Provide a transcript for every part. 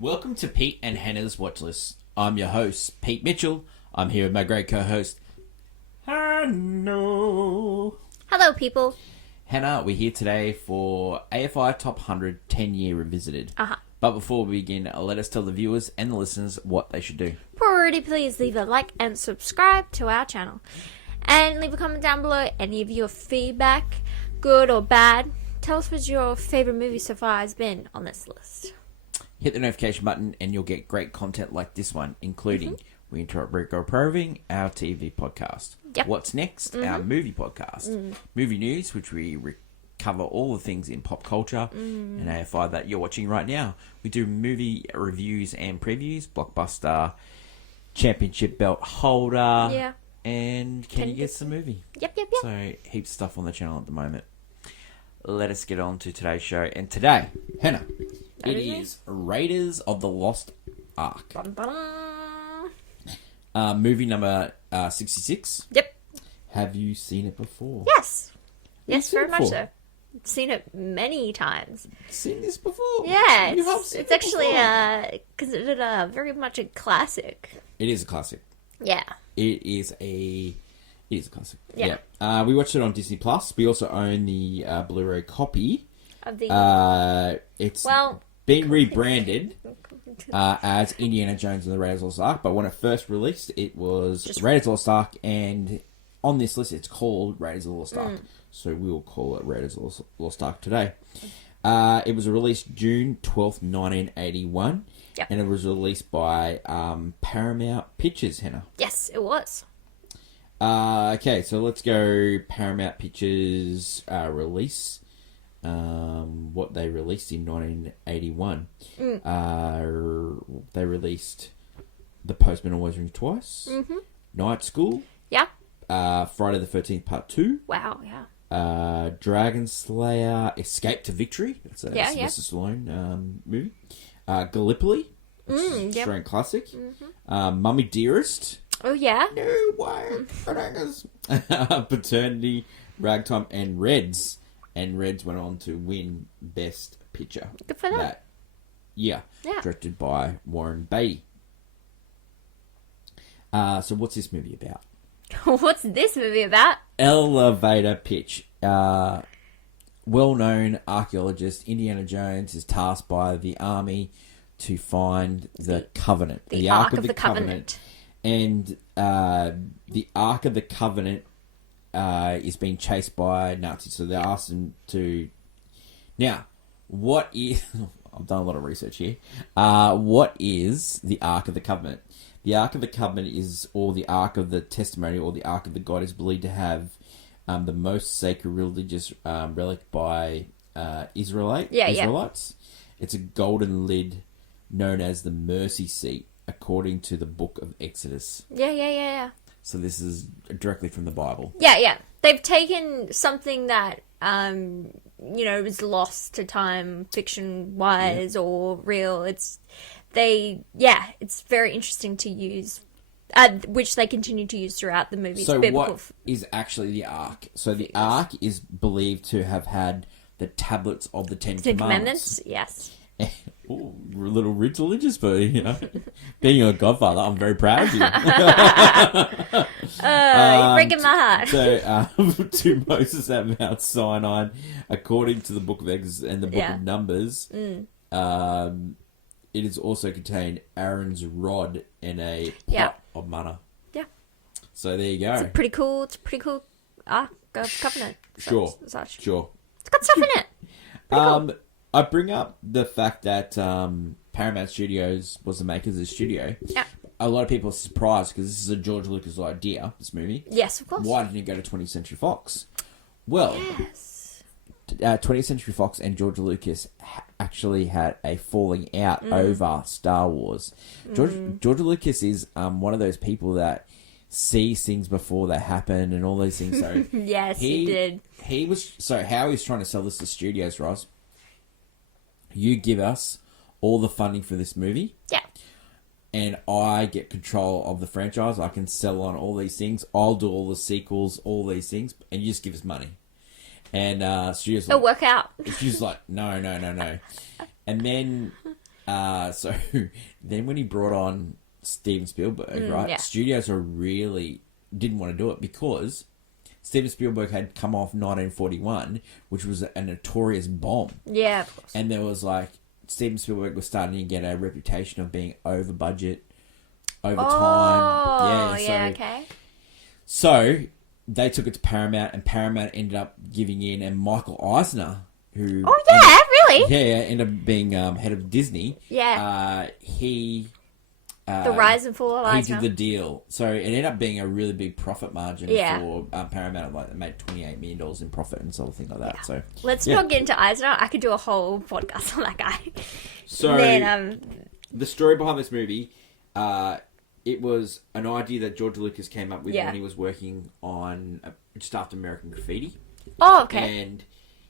Welcome to Pete and Hannah's Watchlist. I'm your host, Pete Mitchell. I'm here with my great co-host, Hannah. Hello, people. Hannah, we're here today for AFI Top 100 10-Year Revisited. But before we begin, let us tell the viewers and the listeners what they should do. Pretty please leave a like and subscribe to our channel. And leave a comment down below any of your feedback, good or bad. Tell us what your favourite movie so far has been on this list. Hit the notification button and you'll get great content like this one, including We Interrupt Rico Proving, our TV podcast. Yep. What's Next? Our movie podcast. Movie News, which we cover all the things in pop culture and AFI that you're watching right now. We do movie reviews and previews, blockbuster, championship belt holder, Yeah. and Can You Guess the Movie? Yep. So heaps of stuff on the channel at the moment. Let us get on to today's show. And today, Hannah, it is Raiders of the Lost Ark. Movie number 66. Yep. Have you seen it before? Yes. Yes, seen very it much before? so. Seen it many times. Seen this before? Yeah, You have seen it's it actually before. considered very much a classic. It is a classic. Yeah. It is a classic. Yeah. We watched it on Disney Plus. We also own the Blu-ray copy. Of the It's well, been rebranded as Indiana Jones and the Raiders of the Lost Ark, but when it first released, it was Just Raiders of the Lost Ark, and on this list, it's called Raiders of the Lost Ark. So we will call it Raiders of the Lost Ark today. It was released June 12th, 1981, and it was released by Paramount Pictures, Hannah. yes, it was. Okay, so let's go Paramount Pictures release. What they released in 1981. They released The Postman Always Rings Twice, Night School, Yeah. Friday the 13th Part 2, Wow, yeah. Dragon Slayer, Escape to Victory. That's a Sylvester Stallone movie. Gallipoli, which is an Australian classic. Mummy Dearest. Oh, yeah. No way, bananas. Paternity, Ragtime, and Reds. And Reds went on to win Best Picture. Good for them. Yeah. Directed by Warren Beatty. So what's this movie about? What's this movie about? Elevator pitch. Well-known archaeologist Indiana Jones is tasked by the army to find the Covenant. The Ark of the Covenant. And the Ark of the Covenant is being chased by Nazis. So they asked him to... Now, what is... I've done a lot of research here. What is the Ark of the Covenant? The Ark of the Covenant is, or the Ark of the Testimony, or the Ark of the God, is believed to have the most sacred religious relic by Israelites. It's a golden lid known as the Mercy Seat, according to the Book of Exodus. Yeah. So this is directly from the Bible. Yeah. They've taken something that, is lost to time, fiction-wise or real. It's very interesting to use, which they continue to use throughout the movie. So what is actually the Ark? So the Ark is believed to have had the tablets of the Ten Commandments. Yes. Ooh, a little religious, but being a godfather, I'm very proud of you. You're breaking my heart. So, to Moses at Mount Sinai, according to the Book of Exodus and the Book of Numbers, it is also contained Aaron's rod and a pot of manna. Yeah. So there you go. It's pretty cool Ark of Covenant. Sure. It's got stuff in it. Pretty cool. I bring up the fact that Paramount Studios was the makers of the studio. Yeah. A lot of people are surprised because this is a George Lucas idea, this movie. Yes, of course. Why didn't he go to 20th Century Fox? Well, 20th Century Fox and George Lucas actually had a falling out over Star Wars. George Lucas is one of those people that sees things before they happen and all those things. So yes, he did. How he's trying to sell this to studios, Ross. You give us all the funding for this movie. Yeah. And I get control of the franchise. I can sell on all these things. I'll do all the sequels, all these things. And you just give us money. And studio's like... It'll work out. She's like, no. And then So then when he brought on Steven Spielberg, right? yeah. Studios really didn't want to do it because Steven Spielberg had come off 1941, which was a notorious bomb. Yeah, of course. And there was like, Steven Spielberg was starting to get a reputation of being over budget, over time. Yeah, okay. So they took it to Paramount, and Paramount ended up giving in, and Michael Eisner, who... Oh, yeah, really? Yeah, ended up being head of Disney. Yeah. He... The rise and fall of Eisner. He did the deal. So it ended up being a really big profit margin for Paramount. Like, they made $28 million in profit and sort of thing like that. Yeah. So let's not get into Eisner. I could do a whole podcast on that guy. So the story behind this movie, it was an idea that George Lucas came up with when he was working on just after American Graffiti. Oh, okay. And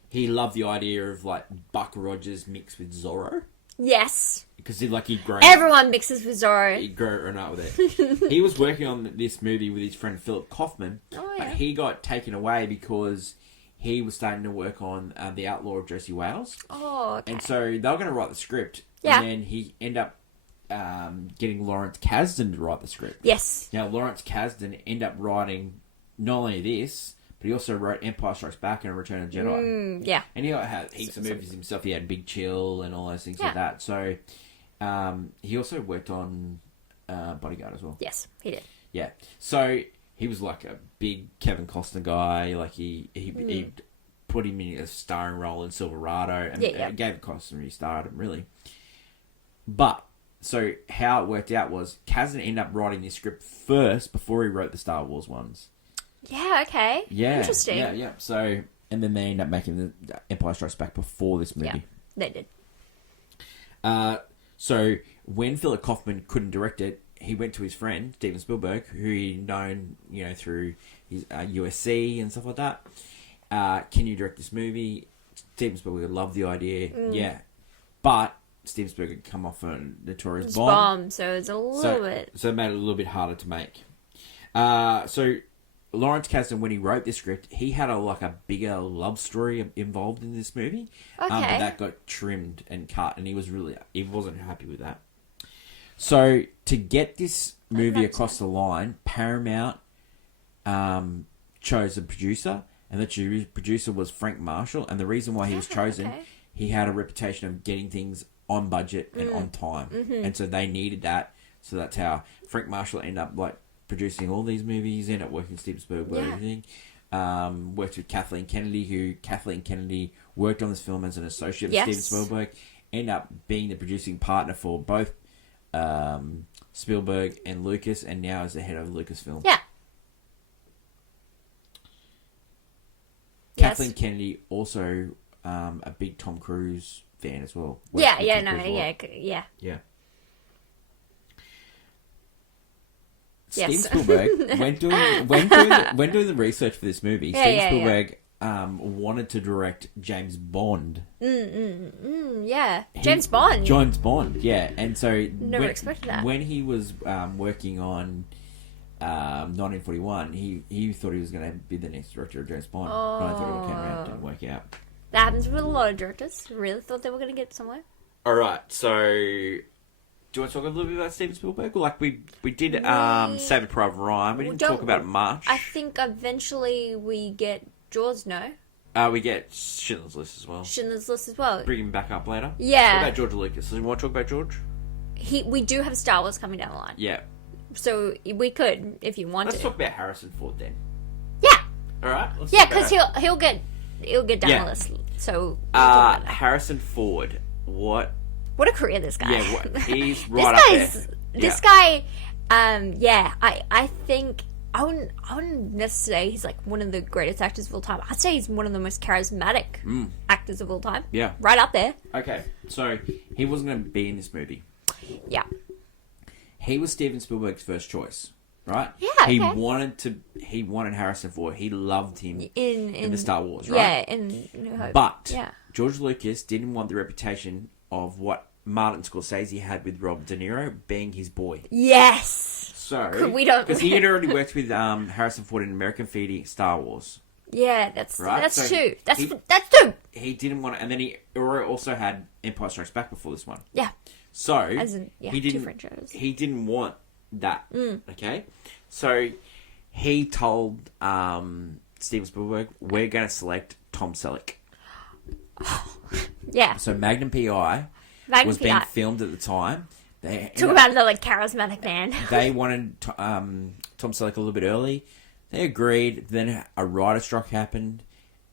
he loved the idea of like Buck Rogers mixed with Zorro. Yes. Because he'd grown... Everyone mixes with Zorro. He'd grown up with it. He was working on this movie with his friend Philip Kaufman. Oh, yeah. But he got taken away because he was starting to work on The Outlaw of Josie Wales. Oh, okay. And so they were going to write the script. Yeah. And then he ended up getting Lawrence Kasdan to write the script. Yes. Now, Lawrence Kasdan ended up writing not only this, but he also wrote Empire Strikes Back and Return of the Jedi. Yeah. And he had heaps of movies himself. He had Big Chill and all those things like that. So he also worked on Bodyguard as well. Yes, he did. Yeah. So he was like a big Kevin Costner guy. Like he put him in a starring role in Silverado and gave Costner his stardom, really. But so how it worked out was Kasdan ended up writing this script first before he wrote the Star Wars ones. Yeah, okay. Yeah. Interesting. Yeah. So, and then they ended up making the Empire Strikes Back before this movie. Yeah, they did. So when Philip Kaufman couldn't direct it, he went to his friend, Steven Spielberg, who he'd known, through his USC and stuff like that. Can you direct this movie? Steven Spielberg loved the idea. Yeah. But Steven Spielberg had come off a notorious bomb. So it's a little bit... So it made it a little bit harder to make. So Lawrence Kasdan, when he wrote this script, he had a bigger love story involved in this movie. Okay. But that got trimmed and cut, and he wasn't happy with that. So to get this movie across the line, Paramount chose a producer, and the producer was Frank Marshall. And the reason why he was chosen, he had a reputation of getting things on budget and on time, and so they needed that. So that's how Frank Marshall ended up producing all these movies, ended up working with Steven Spielberg and everything. Worked with Kathleen Kennedy, worked on this film as an associate of Steven Spielberg, ended up being the producing partner for both Spielberg and Lucas, and now is the head of Lucasfilm. Yeah. Kathleen Kennedy, also a big Tom Cruise fan as well. Yeah. Steven Spielberg, when doing the research for this movie, Steven Spielberg wanted to direct James Bond. James Bond. James Bond, yeah. And so never expected that. When he was working on 1941, he thought he was going to be the next director of James Bond. But I thought it came around, didn't work out. That happens with a lot of directors. Really thought they were going to get somewhere. All right, so do you want to talk a little bit about Steven Spielberg? Like we did Saving Private Ryan. We didn't talk about it much. I think eventually we get Jaws, no? We get Schindler's List as well. Schindler's List as well. Bring him back up later. Yeah. What about George Lucas? Do you want to talk about George? We do have Star Wars coming down the line. Yeah. So we could, if you want Let's talk about Harrison Ford then. Yeah. All right. Because he'll get down the list. So Harrison Ford, what a career this guy. Yeah, he's right up there. This guy, I think I wouldn't necessarily say he's like one of the greatest actors of all time. I'd say he's one of the most charismatic actors of all time. Yeah. Right up there. Okay, so he wasn't going to be in this movie. Yeah. He was Steven Spielberg's first choice, right? Yeah. He wanted Harrison Ford. He loved him in the Star Wars, right? Yeah, in New Hope. But George Lucas didn't want the reputation of what Martin Scorsese had with Robert De Niro being his boy. Yes. So because he had already worked with Harrison Ford in American Graffiti, Star Wars. Yeah, that's two. That's two. He didn't want to, and then he also had Empire Strikes Back before this one. Yeah. So As in, yeah, he two didn't. franchises. He didn't want that. Okay, so he told Steven Spielberg, "We're going to select Tom Selleck." Yeah. So Magnum PI Magnum was PI. being filmed at the time. Talk about another charismatic man. They wanted Tom Selleck a little bit early. They agreed. Then a writer strike happened,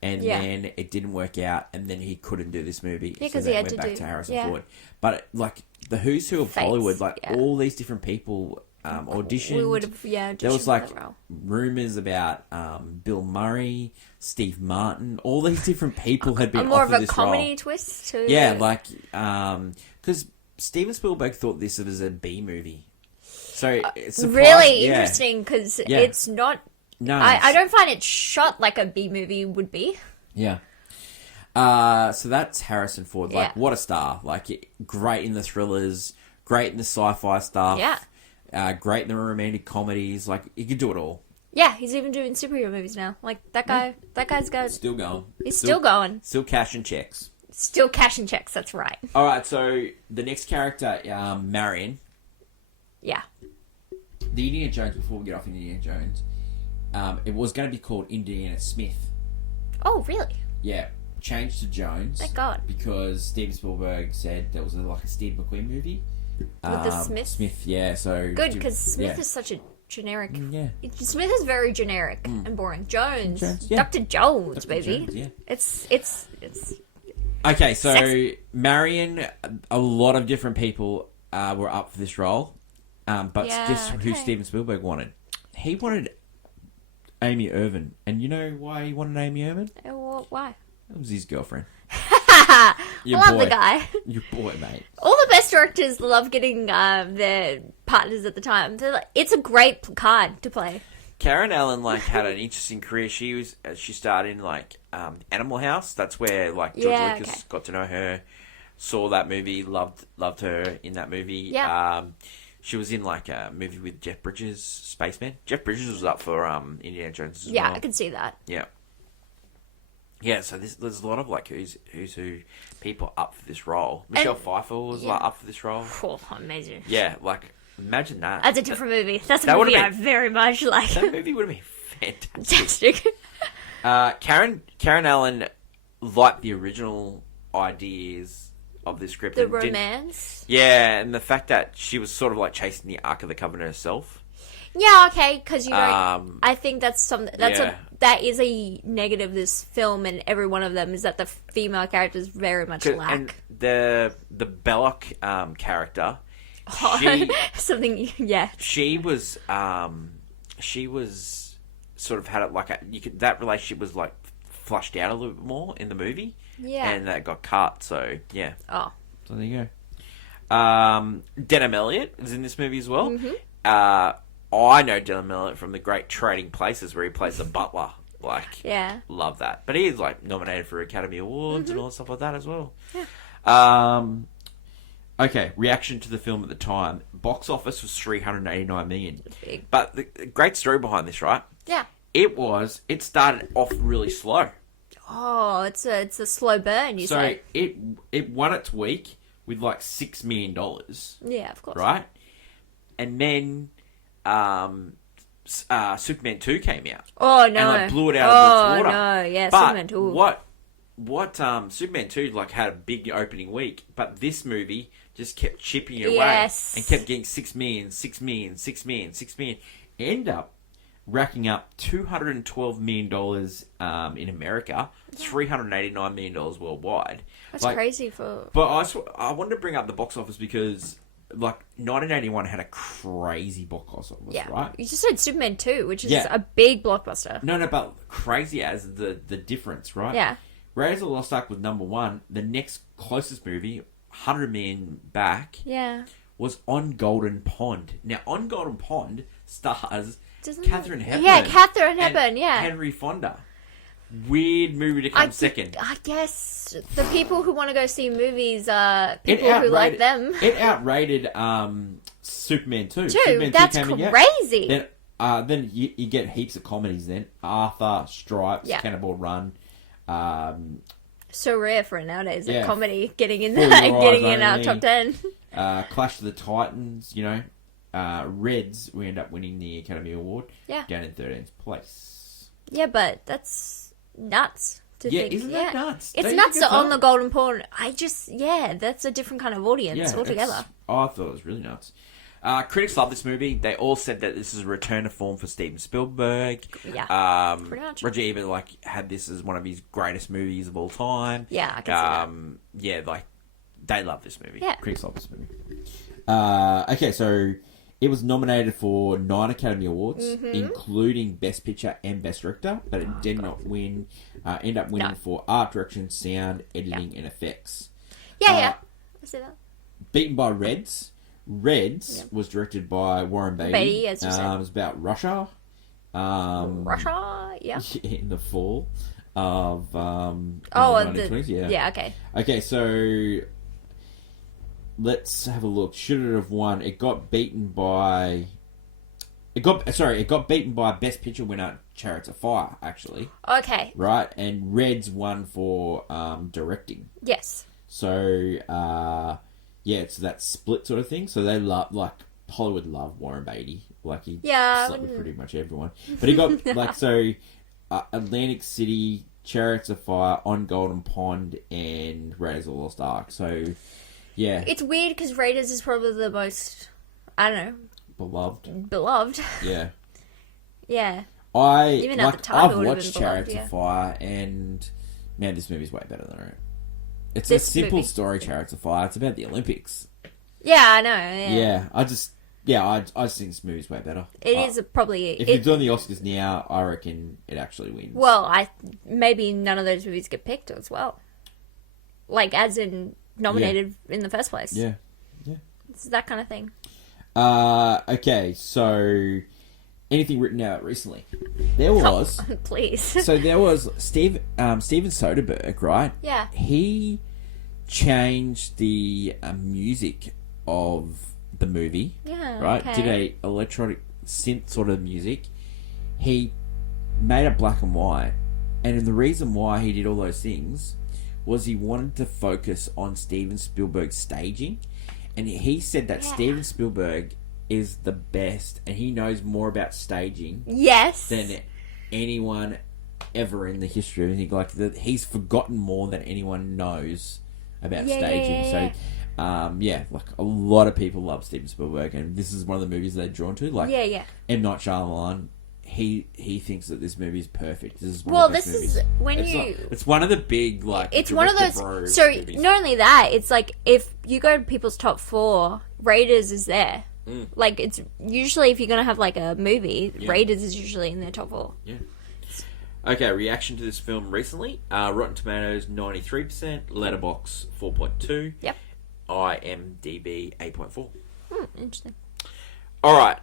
and then it didn't work out. And then he couldn't do this movie. Yeah, 'cause so he they had went to back do- to Harrison yeah. Ford. But like the who's who of Fates, Hollywood, like yeah. all these different people auditioned. We would have, There was auditioned like for that role. rumors about Bill Murray, Steve Martin, all these different people had been more of offered a this comedy role. twist too. Yeah, like because Steven Spielberg thought this was a B movie, so it's really yeah. interesting because Yeah. it's not. No, I don't find it shot like a B movie would be. Yeah. So that's Harrison Ford. Like, Yeah. what a star! Like, great in the thrillers, great in the sci-fi stuff. Yeah. Great in the romantic comedies. Like, he could do it all. Yeah, he's even doing superhero movies now. Like that guy. That guy's got. Still going. He's still going. Still cashing checks. Still cashing checks. That's right. All right. So the next character, Marion, Yeah. the Indiana Jones. Before we get off Indiana Jones, it was going to be called Indiana Smith. Oh, really? Yeah. Changed to Jones. Thank God. Because Steven Spielberg said there was like a Steve McQueen movie. With the Smith? Smith, yeah. So Good, because Smith yeah. is such a generic. Yeah. Smith is very generic and boring. Jones, yeah. Dr. Jones, Dr. baby. Jones, yeah. It's Okay, so Sexy. Marion, a lot of different people were up for this role, but Yeah, guess who okay. Steven Spielberg wanted? He wanted Amy Irvin, and you know why he wanted Amy Irvin? why? It was his girlfriend. Love boy. the guy. Your boy, mate. All the best directors love getting their partners at the time. They're like, it's a great card to play. Karen Allen had an interesting career. She started in Animal House. That's where George Lucas got to know her, saw that movie, loved her in that movie. Yeah. She was in a movie with Jeff Bridges, Spaceman. Jeff Bridges was up for Indiana Jones as Yeah, well. I can see that. Yeah. Yeah, so there's a lot of who's who people up for this role. Michelle Pfeiffer was up for this role. Oh, amazing. Yeah, imagine that. That's a different movie. That's a That movie would've I very much like. That movie would have been fantastic. Fantastic. Karen Allen liked the original ideas of the script. The and didn't- romance. Yeah, and the fact that she was sort of chasing the Ark of the Covenant herself. Yeah, okay, because you know, I think that's something. Yeah. That is a negative. This film and every one of them is that the female characters very much lack. And the Belloc character, Something. Yeah. she was sort of had it that relationship was flushed out a little bit more in the movie. Yeah. And that got cut. So yeah. Oh. So there you go. Denham Elliott is in this movie as well. Mm-hmm. I know Denham Elliott from the great Trading Places where he plays the butler. Yeah. Love that. But he is nominated for Academy Awards and all stuff like that as well. Yeah. Okay, reaction to the film at the time. Box office was $389 million. Big. But the great story behind this, right? Yeah. It started off really slow. Oh, it's a slow burn. You say? it won its week with $6 million. Yeah, of course. Right? And then Superman 2 came out. Oh no! And blew it out of the water. Oh no! Yeah, but Superman 2. what Superman 2 had a big opening week, but this movie just kept chipping away Yes. and kept getting 6 million, 6 million, 6 million, 6 million. End up racking up $212 million in America, $389 million worldwide. That's crazy for. But I wanted to bring up the box office because 1981 had a crazy box office, Yeah. right? You just said Superman 2, which is Yeah. a big blockbuster. No, but crazy as the difference, right? Yeah. Raiders of the Lost Ark was number one. The next closest movie, 100 million back, Yeah. was On Golden Pond. Now, On Golden Pond stars Doesn't Katharine Hepburn. Yeah, Katharine and Hepburn, yeah. Henry Fonda. Weird movie to come second. I guess the people who want to go see movies are people who like them. It outrated Superman 2. Dude, Superman 2 that's came in, yeah. crazy. Then you get heaps of comedies then. Arthur, Stripes, Yeah. Cannonball Run. So rare for nowadays, Yeah. a comedy getting in Full getting Rise in our Only. top 10. Clash of the Titans, you know. Reds, we end up winning the Academy Award. Yeah. Down in 13th place. Yeah, but that's nuts to think. Isn't that nuts? It's Don't you nuts think to it's on the Golden Pawn. That's a different kind of audience altogether. I thought it was really nuts. Critics love this movie. They all said that this is a return to form for Steven Spielberg. Yeah, pretty much. Roger Ebert had this as one of his greatest movies of all time. Yeah, I can see that. They love this movie. Yeah. Critics love this movie. Okay, so it was nominated for 9 Academy Awards, including Best Picture and Best Director, but it did not win. End up winning for art direction, sound, editing, and effects. I see that. Beaten by Reds. Reds was directed by Warren Beatty. As you said. It was about Russia. Russia, yeah. In the fall of the 1920s. Yeah, okay. Okay, so let's have a look. Should it have won? It got beaten by... It got beaten by Best Picture winner Chariots of Fire, actually. Okay. Right? And Reds won for directing. Yes. So, it's that split sort of thing. So they love, Hollywood love Warren Beatty. He slept with pretty much everyone. But he got, Atlantic City, Chariots of Fire, On Golden Pond, and Raiders of the Lost Ark. So, yeah. It's weird because Raiders is probably the most, I don't know. Beloved. Yeah. Yeah. Even at the time, I've watched Chariots of Fire, and, man, this movie's way better than it. It's a simple story, Chariots of Fire. It's about the Olympics. Yeah, I know. Yeah. I just think this movie's way better. It is probably... If you're doing the Oscars now, I reckon it actually wins. Well, maybe none of those movies get picked as well. As in nominated in the first place. Yeah. It's that kind of thing. Okay, so... Anything written out recently? There was... Please. So there was Steven Soderbergh, right? Yeah. He changed the music of the movie. Yeah, right? okay. Did a electronic synth sort of music. He made it black and white. And the reason why he did all those things was he wanted to focus on Steven Spielberg's staging. And he said that Steven Spielberg is the best, and he knows more about staging than anyone ever in the history of anything. He's forgotten more than anyone knows about staging. So, a lot of people love Steven Spielberg, and this is one of the movies they're drawn to. M. Night Shyamalan, he thinks that this movie is perfect. This is one of the best movies. It's one of the big it's one of those. So movies. Not only that, it's if you go to people's top 4, Raiders is there. It's usually if you're gonna have a movie, Raiders is usually in their top 4. Yeah. Okay, reaction to this film recently. Rotten Tomatoes 93%, Letterboxd 4.2. Yep. IMDb 8.4. Interesting. Alright,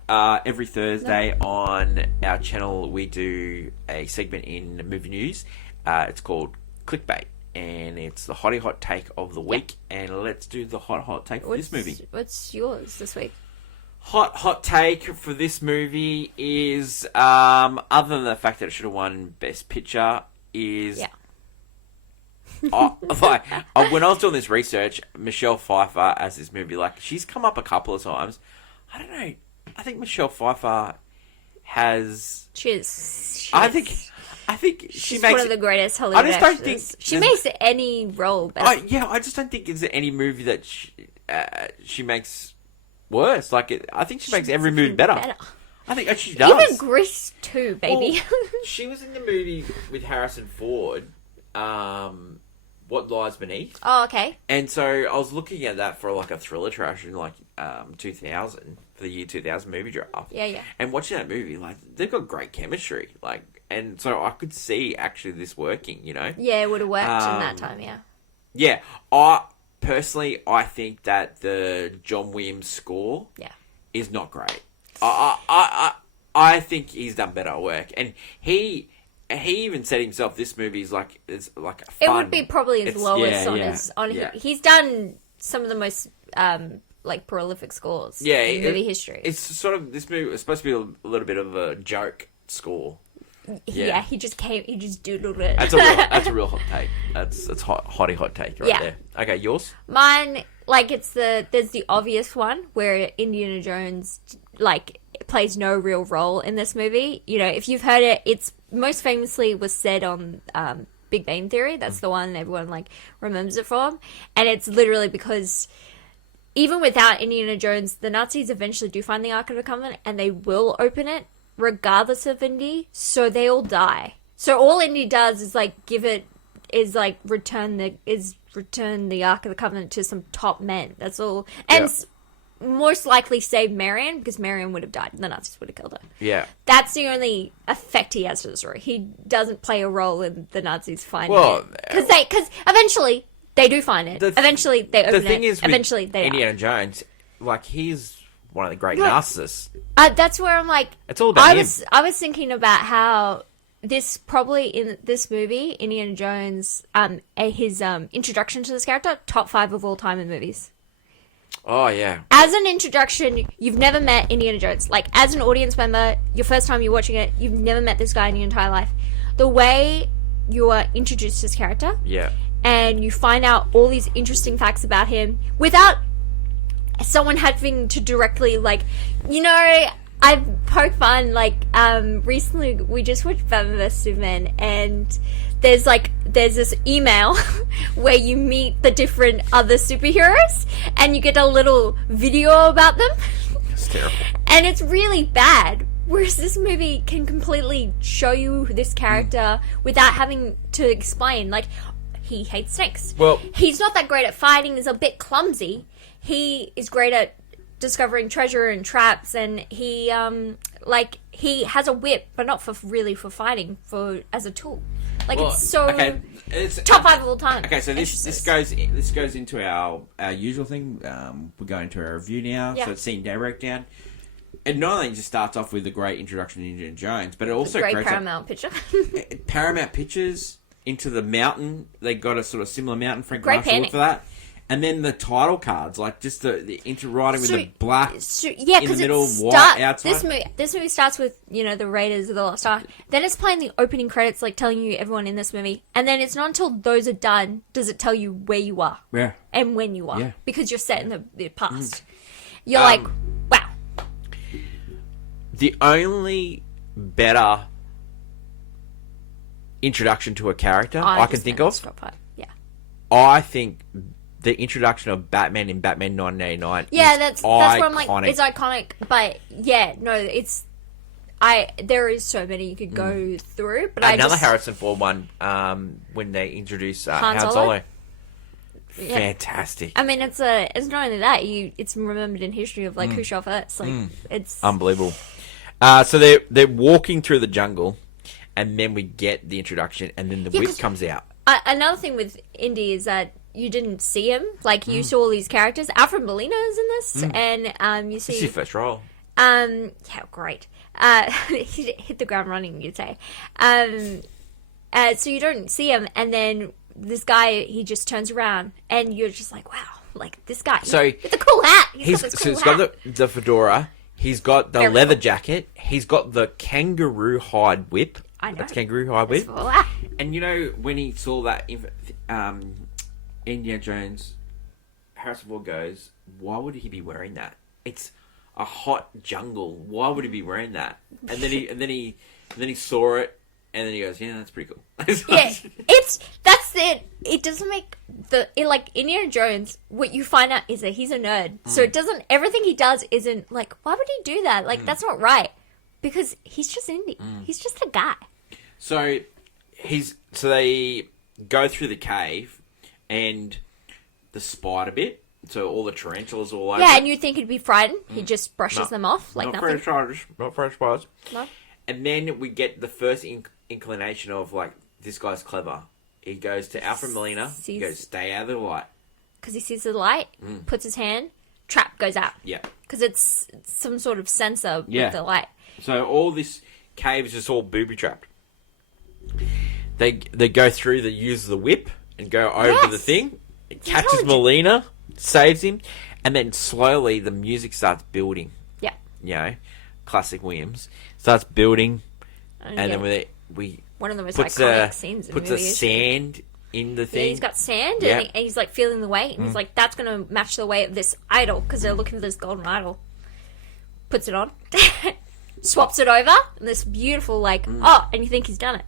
every Thursday on our channel we do a segment in movie news. It's called Clickbait. And it's the hottie hot take of the week. And let's do the hot take for this movie. What's yours this week? Hot take for this movie is, other than the fact that it should have won Best Picture, is... Yeah. When I was doing this research, Michelle Pfeiffer as this movie, she's come up a couple of times. I don't know. I think Michelle Pfeiffer has... I think she makes... one of the greatest Hollywood actors. She makes any role better. I just don't think there's any movie that she makes... worse. I think she makes every movie better. I think she does. Even Grease 2, baby. Well, she was in the movie with Harrison Ford, What Lies Beneath. Oh, okay. And so I was looking at that for a thriller trash in 2000, for the year 2000 movie draft. Yeah. And watching that movie, they've got great chemistry. And so I could see actually this working, Yeah, it would have worked in that time, yeah. Yeah. Personally, I think that the John Williams score is not great. I think he's done better work, and he even said himself this movie is it's fun. It would be probably his lowest He's done some of the most prolific scores in movie history. It's sort of, this movie was supposed to be a little bit of a joke score. Yeah, he just doodled it. That's a real hot take. That's hottie hot take right there. Okay, yours? Mine, like, there's the obvious one where Indiana Jones, like, plays no real role in this movie. You know, if you've heard it, it's most famously was said on Big Bang Theory. That's the one everyone, like, remembers it from. And it's literally because even without Indiana Jones, the Nazis eventually do find the Ark of the Covenant and they will open it regardless of Indy, so they all die. So all Indy does is, like, return the Ark of the Covenant to some top men. That's all. And most likely save Marion, because Marion would have died. The Nazis would have killed her. Yeah. That's the only effect he has to the story. He doesn't play a role in the Nazis finding it. Because eventually they do find it. Eventually they open it. The thing is, eventually they Indiana Jones, like, he's one of the great narcissists. That's where I'm like... It's all about him. I was thinking about how this probably, in this movie, Indiana Jones, his introduction to this character, top 5 of all time in movies. Oh, yeah. As an introduction, you've never met Indiana Jones. Like, as an audience member, your first time you're watching it, you've never met this guy in your entire life. The way you are introduced to this character... Yeah. And you find out all these interesting facts about him without someone having to directly, like, you know, I poke fun, like, recently we just watched Batman vs Superman, and there's this email where you meet the different other superheroes, and you get a little video about them. It's terrible. And it's really bad. Whereas this movie can completely show you this character without having to explain, like, he hates snakes. Well, he's not that great at fighting, he's a bit clumsy. He is great at discovering treasure and traps, and he he has a whip, but not for fighting, as a tool. Like, well, it's so it's top 5 of all time. Okay, so this goes into our usual thing. We're going to our review now. Yeah. So it's scene day breakdown. It not only just starts off with a great introduction to Indiana Jones, but it also great Paramount picture. Paramount Pictures into the mountain. They got a sort of similar mountain. Frank Marshall looked for that. And then the title cards, like just the interwriting with the black in the middle, white outside. This movie starts with, you know, the Raiders of the Lost Ark. Then it's playing the opening credits, like telling you everyone in this movie. And then it's not until those are done does it tell you where you are. Yeah. And when you are. Yeah. Because you're set in the past. You're like, wow. The only better introduction to a character I can think of, yeah, I think the introduction of Batman in Batman 1989. Yeah, that's where I'm like, it's iconic, but yeah, no, there is so many you could go through, but another Harrison Ford one, when they introduce Han Solo. Yeah. Fantastic. I mean, it's not only that, it's remembered in history of, like, who shot first. Like, it's unbelievable. So they're walking through the jungle, and then we get the introduction, and then the whip comes out. Another thing with Indy is that you didn't see him. Like, you saw all these characters. Alfred Molina is in this, and you see... It's your first role. Yeah, great. He hit the ground running, you'd say. So you don't see him, and then this guy, he just turns around, and you're just like, wow, like, this guy, with the cool hat. He's got the fedora, he's got the leather jacket, he's got the kangaroo hide whip. I know. That's kangaroo hide whip. And you know, when he saw that, Indiana Jones, Harrison Ford goes, why would he be wearing that? It's a hot jungle. Why would he be wearing that? And then he saw it, and then he goes, yeah, that's pretty cool. Yeah, that's it. It doesn't make like Indiana Jones. What you find out is that he's a nerd. So it doesn't. Everything he does isn't like, why would he do that? Like, that's not right. Because he's just Indy. He's just a guy. So they go through the cave and the spider bit. So all the tarantulas all over. Yeah, and you'd think he'd be frightened. He just brushes them off like nothing. Not French spiders. No. And then we get the first inclination of, like, this guy's clever. He goes to Alfred Molina. He goes, stay out of the light. Because he sees the light, puts his hand, trap goes out. Yeah. Because it's some sort of sensor with the light. So all this cave is just all booby-trapped. They go through, they use the whip and go over the thing. It catches Molina, saves him, and then slowly the music starts building. Yeah. You know, classic Williams. Starts building, and then one of the most puts iconic a scenes in puts the a movie. sand in the Yeah, thing. he's got sand, Yeah. and he's like feeling the weight, and he's like, that's gonna match the weight of this idol because they're looking for this golden idol. Puts it on, swaps it over, and this beautiful like, and you think he's done it.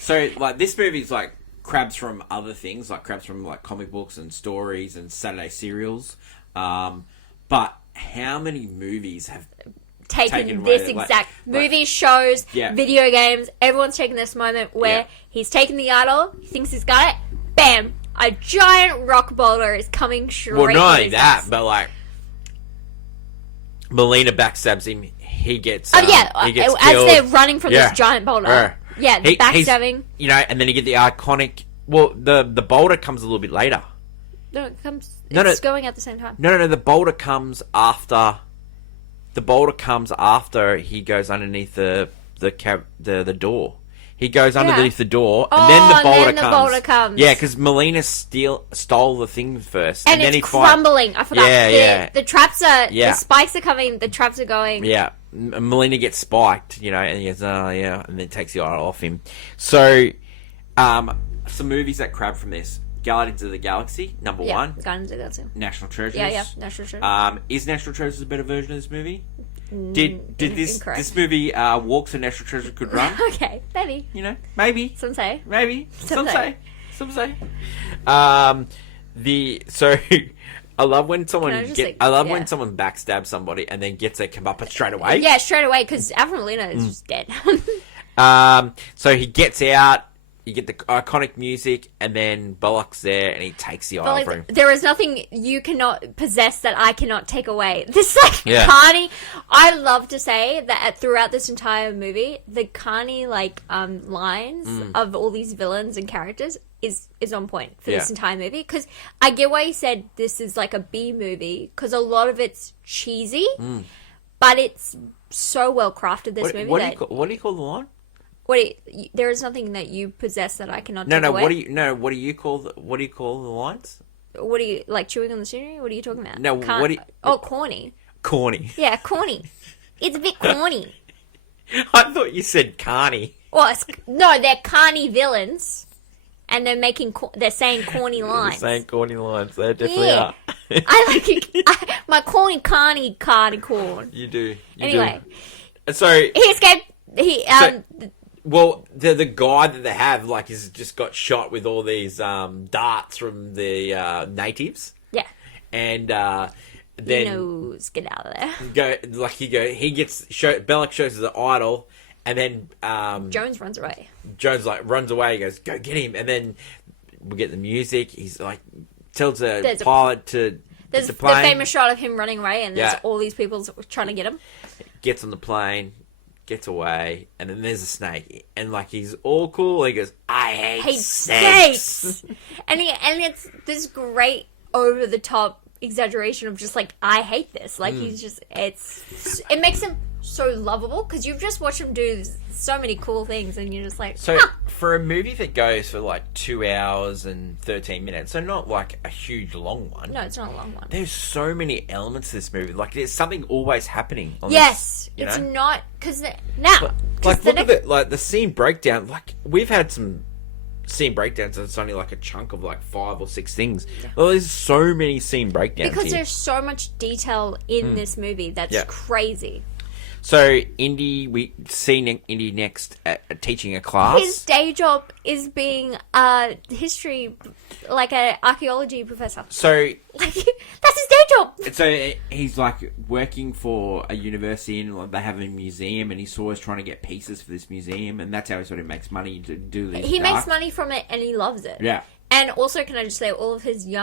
So, like, this movie's like crabs from other things, like crabs from like comic books and stories and Saturday serials. But how many movies have Taken away this that, like- exact movies, shows, Yeah. video games. Everyone's taken this moment where Yeah. he's taken the idol, he thinks he's got it. Bam! A giant rock boulder is coming straight. Well, not at only his that, face. but like Melina backstabs him. He gets. Oh yeah, he gets as killed. they're running from Yeah. this giant boulder. Yeah. Yeah, the He's- backstabbing. You know, and then you get the iconic. Well, the boulder comes a little bit later. No, it comes. No, It's no. going at the same time. No, the boulder comes after. The boulder comes after he goes underneath the door. He goes underneath the door, and then the boulder comes. Yeah, because Melina stole the thing first, And then it's he crumbling. I forgot. Yeah. The traps are. Yeah. The spikes are coming. The traps are going. Yeah, Melina gets spiked, you know, and he goes, oh yeah, and then takes the idol off him. So, some movies that crab from this? Guardians of the Galaxy, number Yeah, one. Guardians of the Galaxy. National Treasures. Yeah, National Treasure. Is National Treasures a better version of this movie? Did this incorrect. this movie walk so National Treasure could run? Okay, maybe. You know, maybe, Some say. maybe. Some say. say. So I love when someone Can I just say- when yeah. someone backstabs somebody and then gets their comeuppance straight away. Yeah, straight away, because Alfred Molina is just dead. So he gets out. You get the iconic music, and then Bullock's there, and he takes the But idol like, from him. there is nothing you cannot possess that I cannot take away. This like Yeah. Carney, I love to say that throughout this entire movie, the Carney like lines of all these villains and characters is on point for this Yeah. entire movie. Because I get why you said this is like a B movie, because a lot of it's cheesy, but it's so well crafted. This movie. What do you call the line? There is nothing that you possess that I cannot No, take away. what do you call the lines? What do you like chewing on the scenery? What are you talking about? No, what do you- Oh, corny. Corny. Yeah, corny. It's a bit corny. I thought you said carny. Well, no, they're carny villains, and they're making they're saying corny lines. Saying corny lines. They definitely Yeah. are. I like it. My corny carny corn. You do. Anyway, So he escaped. well, the guy that they have like has just got shot with all these darts from the natives, Yeah, and then then get out of there. Belloc shows the idol, and then Jones runs away. Jones like runs away. He goes, "Go get him!" And then we get the music. He's like tells the There's a- pilot to There's the the plane. famous shot of him running away, and there's Yeah. all these people trying to get him. Gets on the plane, gets away, and then there's a snake, and like he's all cool. He goes, "I hate snakes." and it's this great over the top exaggeration of just like I hate this. Like he's just it makes him so lovable because you've just watched him do so many cool things, and you're just like So for a movie that goes for like 2 hours and 13 minutes, so not like a huge long one. no, it's not a long one. There's so many elements to this movie. Like there's something always happening. On Yes, this, you it's know? not because now Like the look at the scene breakdown. Like we've had some scene breakdowns and it's only like a chunk of like 5 or 6 things. Well, there's so many scene breakdowns because here. there's so much detail in this movie that's Yeah. crazy. So Indy, we see Indy next at teaching a class. His day job is being a history, like an archaeology professor. So Like that's his day job. So he's like working for a university, and like, they have a museum, and he's always trying to get pieces for this museum, and that's how he sort of makes money to do this. He makes dark- money from it, and he loves it. Yeah. And also, can I just say, all of his he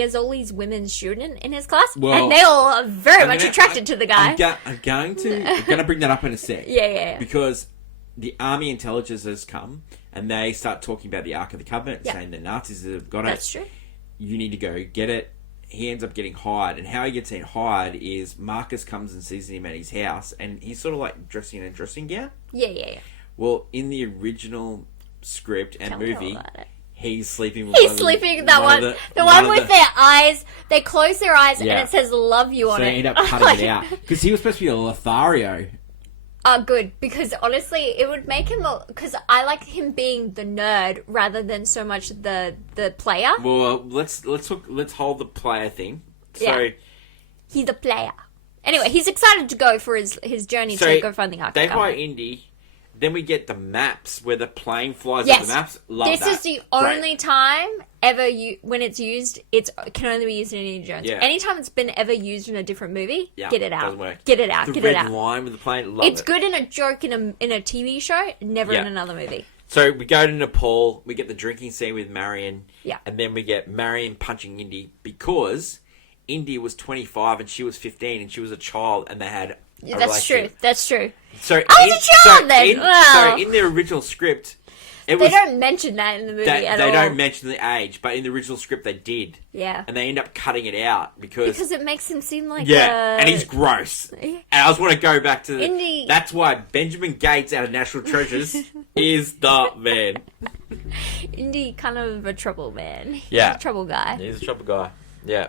has all these women students in his class, Well, and they all are very I'm much gonna- attracted to the guy. I'm going to bring that up in a sec. Yeah. Because the army intelligence has come, and they start talking about the Ark of the Covenant, Yeah. saying the Nazis have got That's it. true. You need to go get it. He ends up getting hired, and how he gets hired is Marcus comes and sees him at his house, and he's sort of like dressing in a dressing gown. Yeah. Well, in the original script and Tell me all movie, about it. he's sleeping with He's one of the- sleeping that one. of The one of with the- their eyes. They close their eyes, Yeah. and it says "Love You" on So it. they end up cutting it out because he was supposed to be a Lothario. are good because honestly, it would make him because I like him being the nerd rather than so much the player. Well, let's hold the player thing. So Yeah. He's a player. Anyway, he's excited to go for his journey to go find the Ark. They buy Indy. Then we get the maps where the plane flies Yes. over the maps. Love This that. is the only time ever when it's used. It can only be used in Indiana Jones. Yeah. Anytime it's been ever used in a different movie, get it out. Doesn't work. Get it out. The Get red it out. line with the plane. Love It's it. good in a joke in a TV show, never in another movie. So we go to Nepal. We get the drinking scene with Marion. Yeah. And then we get Marion punching Indy because Indy was 25 and she was 15 and she was a child and they had. That's true. That's true. So I was a child then. Wow. So in the original script, They don't mention that in the movie at all. They don't mention the age, but in the original script they did. Yeah. And they end up cutting it out because it makes him seem like and he's gross. And I just want to go back to Indy. That's why Benjamin Gates out of National Treasures is the man. Indy kind of a trouble man. Yeah. He's a trouble guy. He's a trouble guy. Yeah.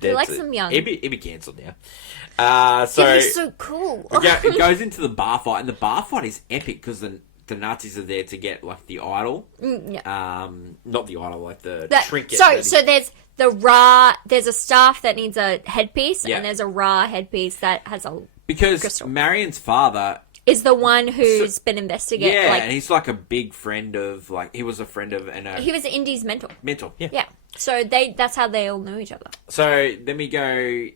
He likes them young. He'd be cancelled now. So Yeah, he's so cool. it goes into the bar fight, and the bar fight is epic because the Nazis are there to get like the idol. Yeah. Not the idol, like the That- trinket. So there's the Ra. There's a staff that needs a headpiece, Yeah. and there's a Ra headpiece that has because crystal. Marion's father, is the one who's been investigating. yeah, like and he's like a big friend of he was a friend of he was Indy's mentor. mentor. Yeah. Yeah. So that's how they all know each other. So then we go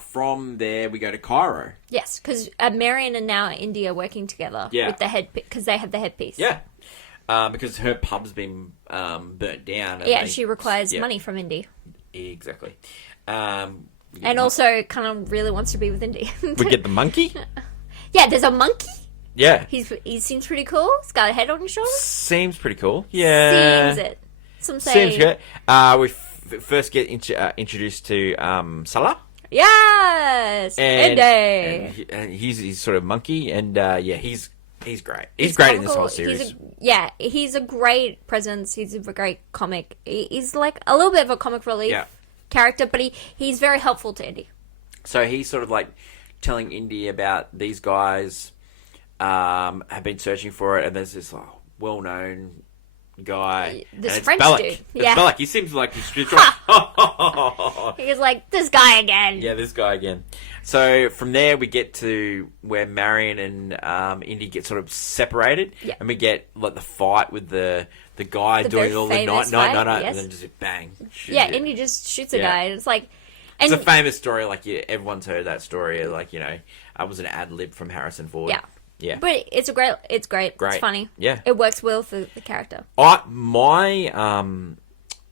from there. We go to Cairo. Yes, because Marion and now Indy are working together Yeah. with the because they have the headpiece. Yeah. Because her pub's been burnt down. Yeah, and she requires yeah. money from Indy. Exactly. And also kind of really wants to be with Indy. we get the monkey. Yeah, there's a monkey. Yeah. He seems pretty cool. He's got a head on his shoulders. Seems pretty cool. Yeah. Seems it. Some say. Seems good. We first get introduced to Salah. Yes. Indy. And he's sort of monkey, and he's great. He's great in this whole series. He's a great presence. He's a great comic. He's like a little bit of a comic relief character, but he's very helpful to Indy. So he's sort of like telling Indy about these guys have been searching for it, and there's this well-known guy. This and French Bellic. dude. It's Yeah. Bellic. He seems like he's just like, He was like, this guy again. yeah, this guy again. So from there we get to where Marion and Indy get sort of separated, and we get like the fight with the guy The doing very all the famous night, fight, yes. and then just bang. Yeah, shoot it. Indy just shoots a Yeah. guy, and it's like, and It's a famous story. Like everyone's heard that story. Like I was an ad lib from Harrison Ford. yeah, yeah. but it's great. It's Great. It's funny. Yeah. It works well for the character.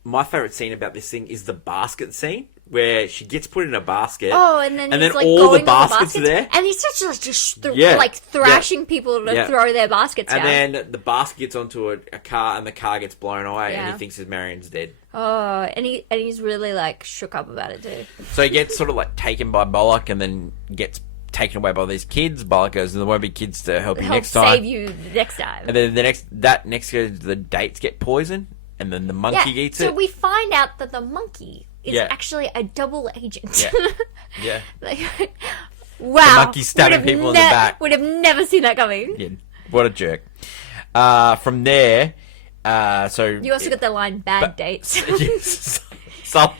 My favorite scene about this thing is the basket scene where she gets put in a basket. Oh, and then he's like all going the on baskets are there. and he's such like just Yeah. like thrashing people to Yeah. throw their baskets And down. then the basket gets onto a car, and the car gets blown away, and Yeah. he thinks his Marion's dead. Oh, and he's really like shook up about it too. So he gets sort of like taken by Bollock, and then gets taken away by these kids. Bollock goes, "There won't be kids to help you Help next time." save you next time. And then next goes the dates get poisoned, and then the monkey eats so it. we find out that the monkey is Yeah. actually a double agent. Yeah. Like, wow. monkey stabbing Would have people in the back. Would have never seen that coming. Yeah, what a jerk. From there, so You also got the line "bad dates." Salah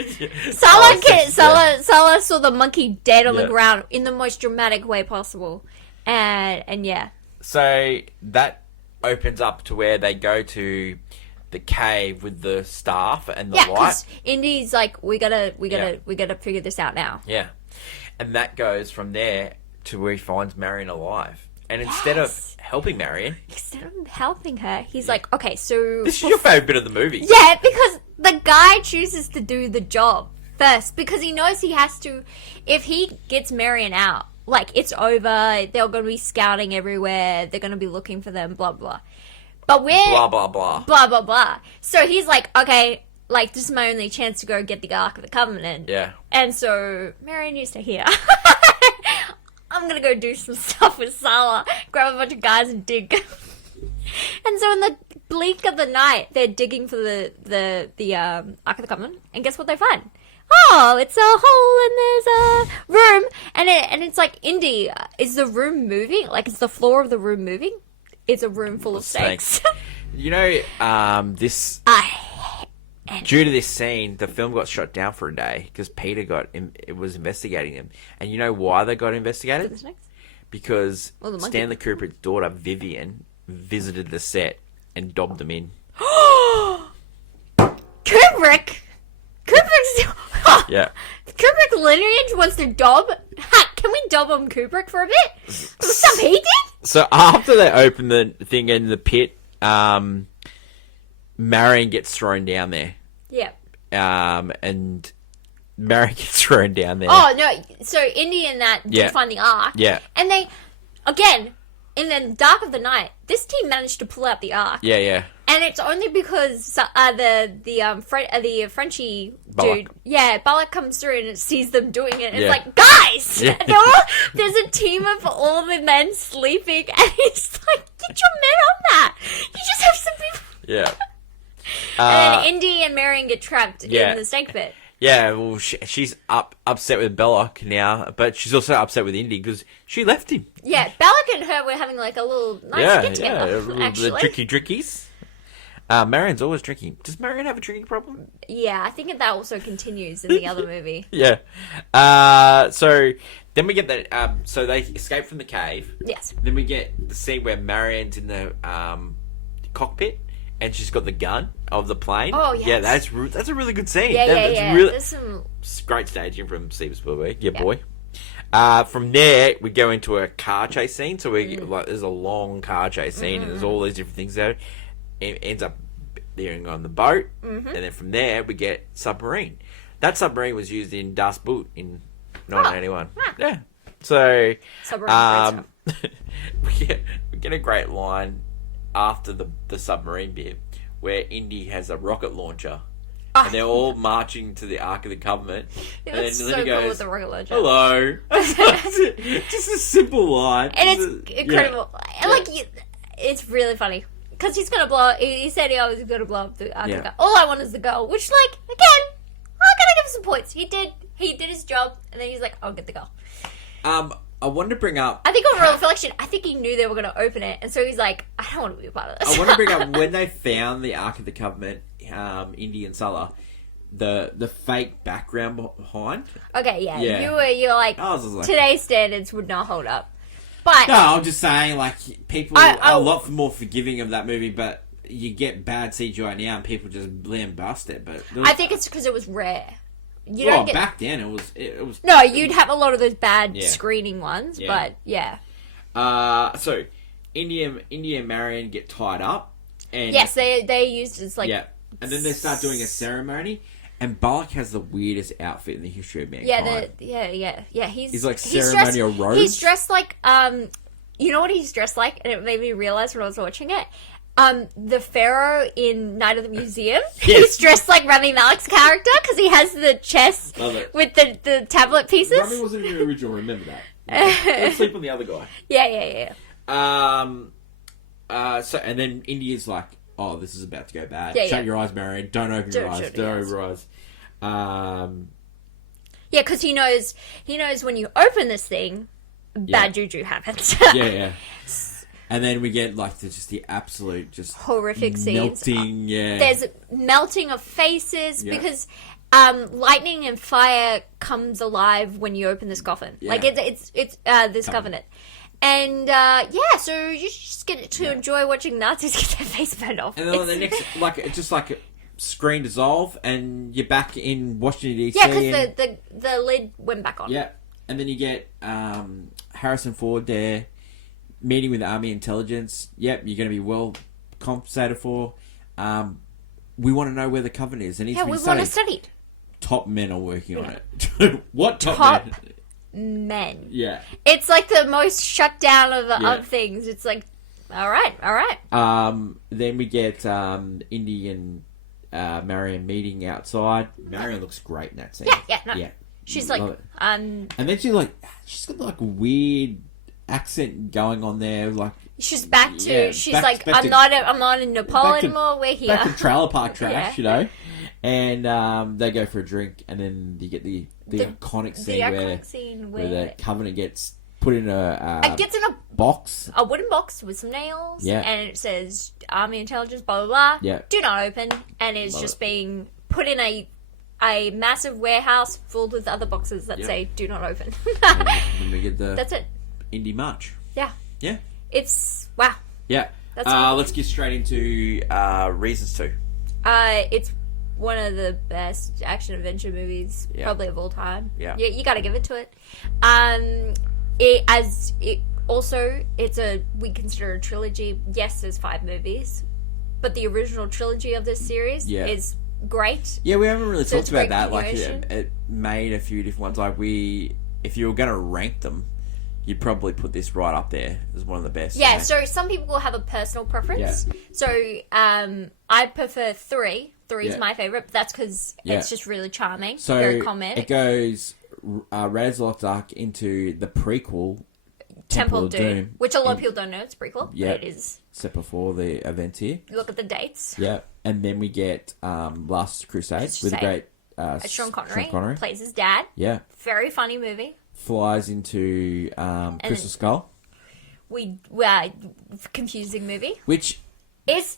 Salah saw the monkey dead on the Yeah. ground in the most dramatic way possible, and yeah, So that opens up to where they go to the cave with the staff and the yeah, light. because Indy's like, we gotta Yeah. figure this out now. Yeah, and that goes from there to where he finds Marion alive. And instead of Yes. helping Marion, Instead of helping her, he's like, okay, so this is your favorite bit of the movie. yeah, because the guy chooses to do the job first because he knows he has to. If he gets Marion out, like it's over. They're going to be scouting everywhere. They're going to be looking for them. Blah blah. But we're Blah blah blah. blah blah blah. So he's like, okay, like this is my only chance to go get the Ark of the Covenant. Yeah. And so Marion used to hear. I'm gonna go do some stuff with Salah, grab a bunch of guys and dig. And so in the blink of the night, they're digging for the Ark of the Covenant, and guess what they find? oh, it's a hole and there's a room, and it's like, Indy, is the room moving? Like, is the floor of the room moving? It's a room full of snakes. You know, this due to this scene, the film got shut down for a day because Peter was investigating them, and you know why they got investigated? The snakes? Because Well, the monkey. Stanley Kubrick's daughter Vivian visited the set and dobbed them in. Kubrick. Yeah. Kubrick lineage wants to dob. Ha, can we dob on Kubrick for a bit? Stuff he did. So after they open the thing in the pit, Marion gets thrown down there. Yeah. And Marion gets thrown down there. Oh no! So Indy and that did Yeah. find the Ark. Yeah. And they, again, in the dark of the night, this team managed to pull out the Ark. Yeah, yeah. And it's only because the Frenchie dude, Bullock. Bullock comes through and it sees them doing it. And Yeah. it's like, guys, Yeah. there's a team of all the men sleeping, and he's like, get your men on that. You just have some people. Yeah. And then Indy and Marion get trapped yeah. in the snake pit. Yeah, well, she's upset with Belloc now, but she's also upset with Indy because she left him. Yeah, Belloc and her were having like a little nice get together. Actually, The drickies. Marion's always drinking. Does Marion have a drinking problem? yeah, I think that also continues in the other movie. Yeah. So then we get that. So they escape from the cave. Yes. Then we get the scene where Marion's in the cockpit and she's got the gun of the plane. Oh, yes. Yeah, that's a really good scene. Yeah, That's yeah. really- There's some. great staging from Steven Spielberg. Yeah, Yeah. boy. From there, we go into a car chase scene. So there's a long car chase scene, and there's all these different things there. It ends up being on the boat, and then from there we get submarine. That submarine was used in Das Boot in 1981. wow. Yeah. So Submarine, we get a great line after the submarine bit where Indy has a rocket launcher. And they're all marching to the Ark of the Covenant. It and looks then so he cool goes, with the rocket launcher. hello. Just a simple line. And it's incredible. And like, it's really funny. Because he's going to blow, he said he was going to blow up the Ark of the Covenant. All I want is the girl. Which, like, again, I'm going to give him some points. He did his job. And then he's like, I'll get the girl. I wanted to bring up... I think on reflection, I think he knew they were going to open it. And so he's like, I don't want to be a part of this. I want to bring up when they found the Ark of the Covenant, Indy and Sulla, the fake background behind. Okay, yeah. Yeah. You were like, I was just like, today's standards would not hold up. But no, I'm just saying, like, people I- are a lot more forgiving of that movie, but you get bad CGI now and people just lambast it. But I think it's because it was rare. You well, don't get... back then it was. No, you'd have a lot of those bad Yeah. screening ones, Yeah. but yeah. So Indy and Marion get tied up, and Yes, they used as like... yeah, and then they start doing a ceremony. And Bullock has the weirdest outfit in the history of mankind. Yeah. He's like dressed- ceremonial robes. He's dressed like you know what he's dressed like, and it made me realize when I was watching it. The Pharaoh in Night of the Museum. Yes. He's dressed like Rami Malek's character because he has the chest Love it. with the tablet pieces. Rami wasn't in the original. Remember that. Let's sleep on the other guy. Yeah. So and then India's like, "Oh, this is about to go bad. Yeah, Shut yeah. your eyes, Marion. Don't open your Don't eyes. shut Don't your open your eyes." Yeah, because he knows when you open this thing, bad juju happens. yeah. And then we get like just the absolute Horrific scenes. melting. Yeah. There's melting of faces Yeah. because lightning and fire comes alive when you open this coffin. Yeah. Like it's this covenant. And so you just get to enjoy watching Nazis get their face burned off. And then the next, like, it's just like screen dissolve, and you're back in Washington DC. Yeah, because the lid went back on. Yeah, and then you get Harrison Ford there meeting with Army intelligence. Yep, you're going to be well compensated for. We want to know where the Covenant is, and he's Yeah, been we want to studied. study. Top men are working on it. What top men? Men. Yeah. It's like the most shut down Yeah. of things. It's like, all right. Then we get Indy and Marion meeting outside. Marion looks great in that scene. Yeah. She's like, Love it. And then she's got like a weird accent going on there, like she's back to. Yeah, she's back like, to- I'm not in Nepal back to- anymore. We're here. back to trailer park trash, you know. And they go for a drink, and then you get the iconic scene where the Covenant gets put in it gets in a wooden box with some nails, Yeah. and it says Army Intelligence, blah blah blah. Yeah. Do not open, and it's just being put in a massive warehouse filled with other boxes that say "Do not open." And then we get the That's it. Indie March. Yeah. Yeah. It's wow. Yeah. That's amazing. Let's get straight into Reasons to. It's one of the best action adventure movies probably of all time. Yeah. You got to give it to it. We consider a trilogy. Yes, there's 5 movies, but the original trilogy of this series is great. Yeah, we haven't really So talked it's a about that. great Like, it made a few different ones. Like, if you were going to rank them, you'd probably put this right up there as one of the best. Yeah, so some people will have a personal preference. Yeah. So I prefer 3. 3 is Yeah. my favourite, but that's because it's just really charming. So very comedic. it goes Raiders of the Lost Ark into the prequel Temple of Doom, which a lot of people don't know it's a prequel, Yeah. but it is. set before the event here. Look at the dates. Yeah, and then we get Last Crusade with a great Sean Connery plays his dad. Yeah, Very funny movie. flies into Crystal Skull, Confusing movie. which It's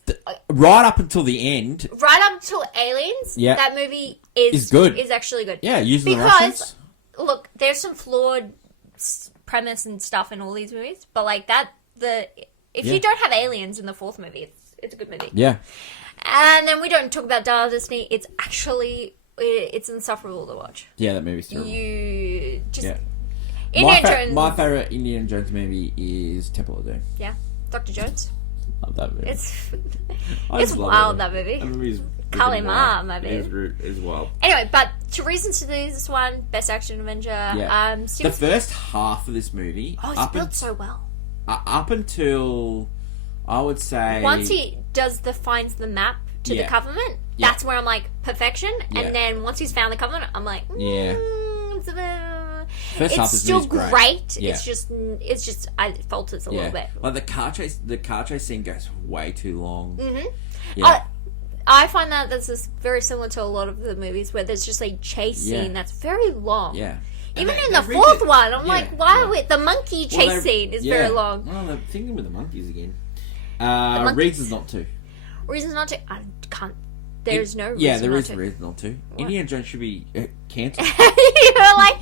right up until the end, right up till Aliens. Yeah. That movie is good. Is actually good. yeah, using the Because Russians. look, there's some flawed premise and stuff in all these movies, but like that, if Yeah. you don't have aliens in the 4th movie, it's a good movie. Yeah, And then we don't talk about Dial Destiny. It's actually it's insufferable to watch. yeah, that movie's terrible. You just Yeah. Indiana Jones. My favorite Indiana Jones movie is Temple of Doom. Yeah, Dr. Jones. Love that movie. It's I it's just love wild that movie. That movie's Kali freaking Ma, wild. my It babe. is wild. Anyway, but to Reasons to Do this one, best action adventure. Yeah. The Seriously- first half of this movie, oh, it's built so well. up until I would say Once he finds the map to the Yeah. Covenant, Yeah. that's where I'm like perfection. Yeah. And then once he's found the Covenant, I'm like, it's a bit. First half It's is still great. great. Yeah. It's just it falters a little bit. Like the car chase scene goes way too long. Mm-hmm. Yeah. I find that this is very similar to a lot of the movies where there's just a chase Yeah. scene that's very long. Yeah. Even And in they the read 4th it- one, I'm yeah, like, why yeah. are we... The monkey chase scene is very long. Well, they're thinking with the monkeys again. monkeys. Reasons not to. Reasons not to... I can't... There's no reason Yeah, there not is to. a reason not to. Indiana Jones should be cancelled. you're like,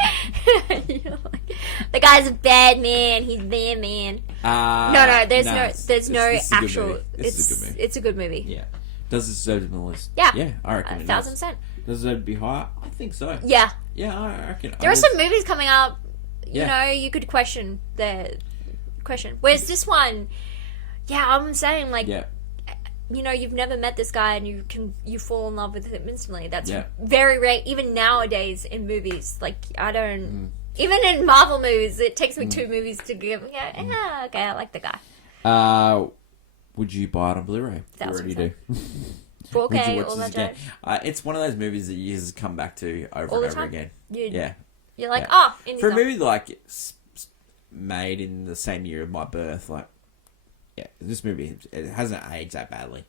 the guy's a bad man. He's their man. No, there's no actual. It's a good movie. Yeah. Does it deserve to be on the list? Yeah. Yeah, I reckon it 1,000%. does. Does it deserve to be higher? I think so. Yeah. Yeah, I reckon. There are some movies coming up. You Yeah. know, you could question the question. Whereas this one, yeah, I'm saying like, Yeah. you know, you've never met this guy and you fall in love with him instantly. That's Yeah. very rare, even nowadays in movies. Like, I don't... Even in Marvel movies, it takes me 2 movies to give... Yeah, okay, I like the guy. Would you buy it on Blu-ray? You already do. 4K, Would you watch all this that again? jazz. It's one of those movies that you just come back to over All and the over time? again. You're Yeah. like, Yeah. Indie's For a on. movie like made in the same year of my birth, like, yeah, this movie, it hasn't aged that badly.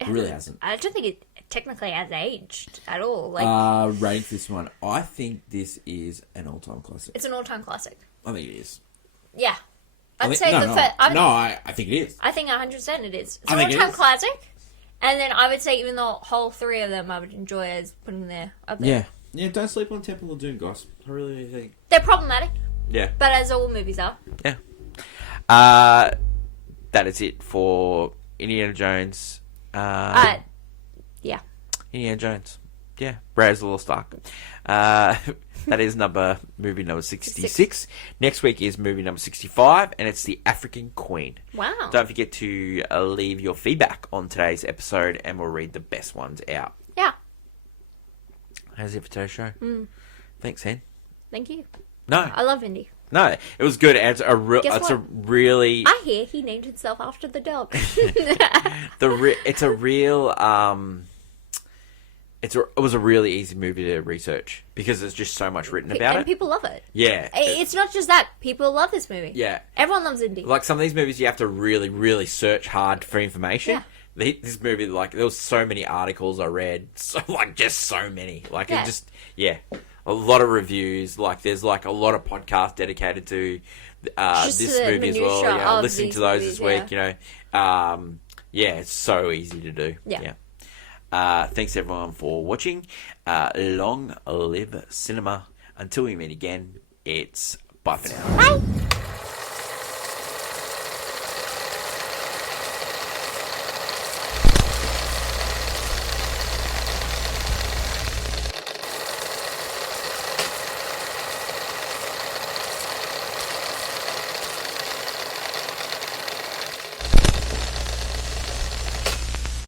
It really hasn't. I don't think it technically has aged at all. Like, Rating for this one, I think this is an all-time classic. it's an all-time classic. I think it is. Yeah. I I'd think- say no, the no, first... I think it is. I think 100% it is. It's I an think it all-time is. classic. And then I would say even the whole 3 of them I would enjoy as putting up there. Yeah, don't sleep on Temple of Doom, guys. I really think. They're problematic, Yeah. but as all movies are. Yeah. That is it for Indiana Jones. Yeah. Indiana Jones. Yeah. Raiders of the Lost Ark. That is movie number 66. Next week is movie number 65, and it's The African Queen. Wow. Don't forget to leave your feedback on today's episode, and we'll read the best ones out. Yeah. How's it for today's show? Thanks, Hen. Thank you. No, I love Indy. no, it was good. And it's a Guess it's a what? really I hear he named himself after the dog. it's a real it was a really easy movie to research because there's just so much written about and it. people love it. Yeah, It's not just that. People love this movie. yeah. Everyone loves Indy. Like some of these movies, you have to really, really search hard for information. Yeah. This movie, like, there was so many articles I read, so like just so many, like Yeah. it just a lot of reviews. Like there's like a lot of podcasts dedicated to Just this the movie as well. minutiae Yeah, of listening these to those movies, this week, you know, it's so easy to do. Yeah. Thanks everyone for watching. Long live cinema. Until we meet again, it's bye for now. Bye.